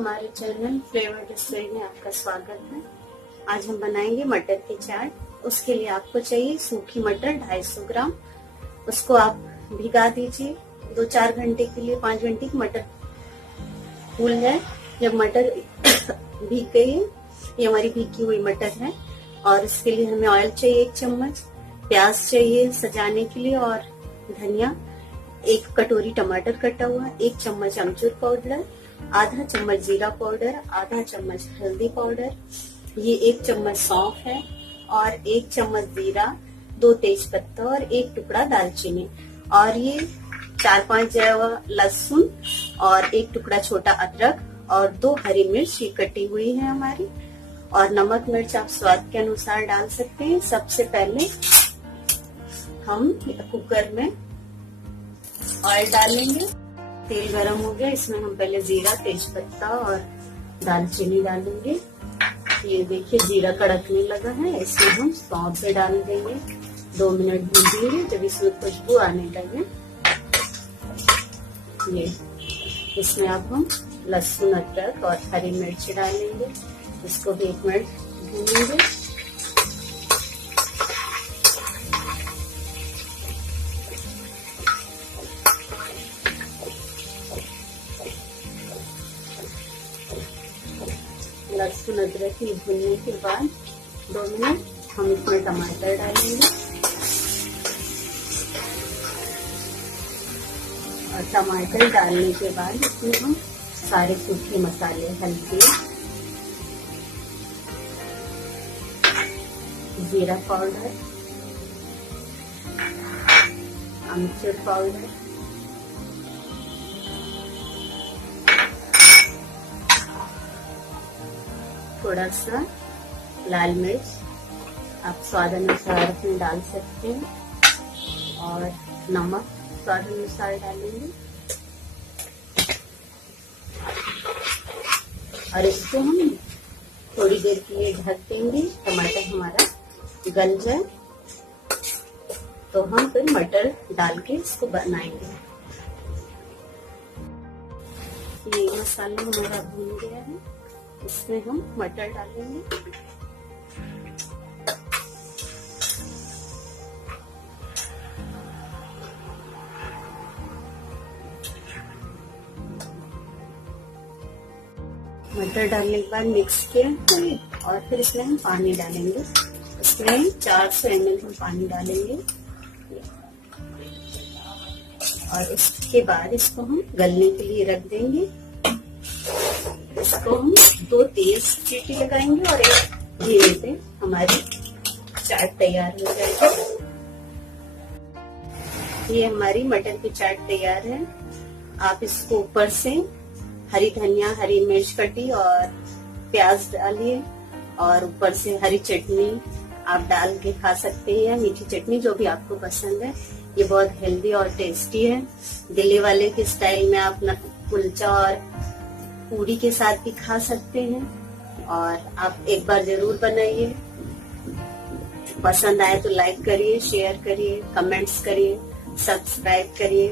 हमारे channel flavour display में आपका स्वागत है। आज हम बनाएंगे मटर की चाट। उसके लिए आपको चाहिए सूखी मटर 250 ग्राम। उसको आप भिगा दीजिए 2-4 घंटे के लिए, 5 घंटे की मटर फूल जाए। जब मटर भीग गई है, ये हमारी भीगी हुई मटर है। और इसके लिए हमें ऑयल चाहिए 1 चम्मच, प्याज चाहिए सजाने के लिए और धनिया, 1 कटोरी टमाटर कटा हुआ, 1 चम्मच अमचूर पाउडर, आधा चम्मच जीरा पाउडर, आधा चम्मच हल्दी पाउडर, ये 1 चम्मच सौंफ है और 1 चम्मच जीरा, 2 तेज पत्ता और 1 टुकड़ा दालचीनी, और ये 4-5 लहसुन और 1 टुकड़ा छोटा अदरक और 2 हरी मिर्च ये कटी हुई है हमारी। और नमक मिर्च आप स्वाद के अनुसार डाल सकते हैं। सबसे पहले हम कुकर में ऑयल डालेंगे। तेल गरम हो गया, इसमें हम पहले जीरा, तेज पत्ता और दालचीनी डालेंगे। ये देखिए जीरा कड़कने लगा है, इसमें हम सौंफ भी डाल देंगे। 2 मिनट भूनेंगे जब इसमें खुशबू आने लगे। ये इसमें अब हम लहसुन, अदरक और हरी मिर्च डालेंगे। इसको भी 1 मिनट भूनेंगे। लहसुन अदरक की भुनने के बाद 2 मिनट हम इसमें टमाटर डालेंगे और टमाटर डालने के बाद इसमें हम सारे सूखे मसाले, हल्दी, जीरा पाउडर, अमचूर पाउडर, थोड़ा सा लाल मिर्च आप स्वाद अनुसार में डाल सकते हैं और नमक स्वाद अनुसार डालेंगे। और इसको हम थोड़ी देर के लिए ढक देंगे। टमाटर हमारा गल जाए तो हम फिर मटर डाल के इसको बनाएंगे। ये मसाला हमारा भून गया है, इसमें हम मटर डालेंगे। मटर डालने के बाद मिक्स किया और फिर इसमें हम पानी डालेंगे। इसमें 400 ml हम पानी डालेंगे और उसके बाद इसको हम गलने के लिए रख देंगे। इसको हम 2 तेज सीटी लगाएंगे और 1 धीरे से हमारी चाट तैयार हो जाएगी। ये हमारी मटर की चाट तैयार है। आप इसको ऊपर से हरी धनिया, हरी मिर्च कटी और प्याज डालिए और ऊपर से हरी चटनी आप डाल के खा सकते हैं या मीठी चटनी, जो भी आपको पसंद है। ये बहुत हेल्दी और टेस्टी है। दिल्ली वाले के स्टाइल में आप कुलचा और पूरी के साथ भी खा सकते हैं और आप एक बार जरूर बनाइए। पसंद आए तो लाइक करिए, शेयर करिए, कमेंट्स करिए, सब्सक्राइब करिए।